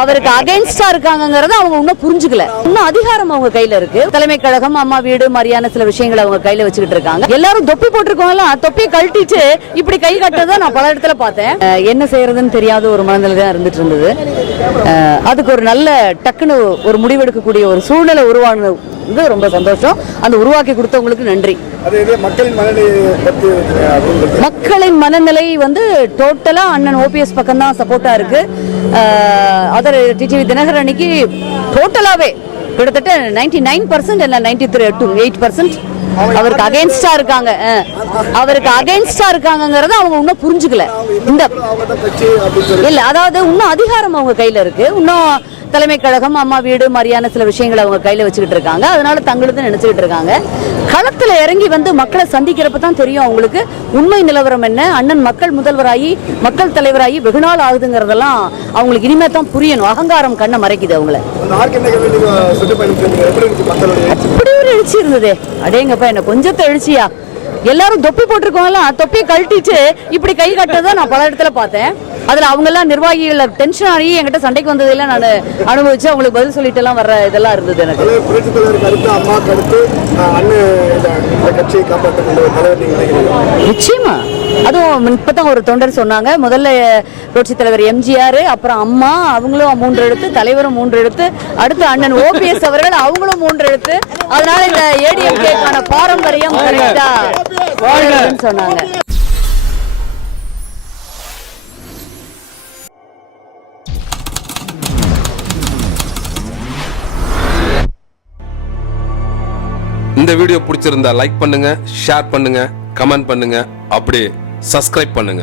அவருக்கு அகைன்ஸ்டா இருக்காங்கங்கறத அவங்க இன்னும் புரிஞ்சுக்கல. இன்னும் அதிகாரம் அவங்க கையில இருக்கு. தலைமை கழகம் அம்மா வீடு மாதிரியான சில விஷயங்களை அவங்க கையில வச்சுக்கிட்டு இருக்காங்க. எல்லாரும் தொப்பி போட்டிருக்கவங்க தொப்பியை கழட்டிட்டு இப்படி கை கட்டுறத நான் பல இடத்துல பார்த்தேன். என்ன செய்யறதுன்னு தெரியாத ஒரு மனநிலை தான் இருந்துட்டு இருந்தது. அதுக்கு ஒரு நல்ல டக்குன்னு ஒரு முடிவெடுக்கக்கூடிய ஒரு சூழ்நிலை உருவானது வந்து ரொம்ப சந்தோஷம். அந்த உருவாக்கி கொடுத்தவங்களுக்கு நன்றி. மக்களின் மனநிலை வந்து டோட்டலா அண்ணன் ஓபிஎஸ் பக்கம் தான் சப்போர்ட்டா இருக்கு. அதர் டிடிவி தினகர் அன்னைக்கு டோட்டலாவே கிட்டத்தட்ட நைன்டி நைன் பர்சன்ட் இல்ல ninety three to eight percent அவருக்கு அகைன்ஸ்டா இருக்காங்க. அவருக்கு அகைன்ஸ்டா இருக்காங்கங்கறத அவங்க இன்னும் புரிஞ்சுக்கல. இந்த இல்ல அதாவது இன்னும் அதிகாரம் அவங்க கையில இருக்கு. இன்னும் தலைமை கழகம் அம்மா வீடு மாதிரியான சில விஷயங்களை அவங்க கையில வச்சுக்கிட்டு இருக்காங்க. அதனால தங்களுது நினைச்சுக்கிட்டு இருக்காங்க. களத்துல இறங்கி வந்து மக்களை சந்திக்கிறப்ப தான் தெரியும் அவங்களுக்கு உண்மை நிலவரம் என்ன. அண்ணன் மக்கள் முதல்வராகி மக்கள் தலைவராகி வெகு நாள் ஆகுதுங்கிறதெல்லாம் அவங்களுக்கு இனிமே தான் புரியணும். அகங்காரம் கண்ணை மறைக்குது அவங்கள. அப்படி ஒரு எழுச்சி இருந்ததே. அடேங்கப்பா என்ன கொஞ்சத்தை எழுச்சியா? எல்லாரும் தொப்பி போட்டிருக்கவங்க தொப்பியை கழட்டிட்டு இப்படி கை கட்டுறதை நான் பல இடத்துல பார்த்தேன். அதுல அவங்க எல்லாம் நிர்வாகிகள் டென்ஷன் ஆகி என்கிட்ட சண்டைக்கு வந்ததெல்லாம் நான் அனுபவிச்சு அவங்களுக்கு பதில் சொல்லிட்டு எல்லாம் வர்ற இதெல்லாம் இருந்தது எனக்கு. நிச்சயமா. அதுவும் இப்பதான் ஒரு தொண்டர் சொன்னாங்க முதல்ல புரட்சி தலைவர் எம்ஜிஆர் அப்புறம் அம்மா அவங்களும் மூன்று எழுத்து தலைவரும் மூன்று எழுத்து அடுத்து அண்ணன் ஓபிஎஸ் அவர்கள் அவங்களும் மூன்று எழுத்து. அதனால இந்த ஏடிஎம்கேக்கான பாரம்பரியம் கரெக்டா சொன்னாங்க. இந்த வீடியோ பிடிச்சிருந்தா லைக் பண்ணுங்க ஷேர் பண்ணுங்க கமெண்ட் பண்ணுங்க அப்படியே சப்ஸ்கிரைப் பண்ணுங்க.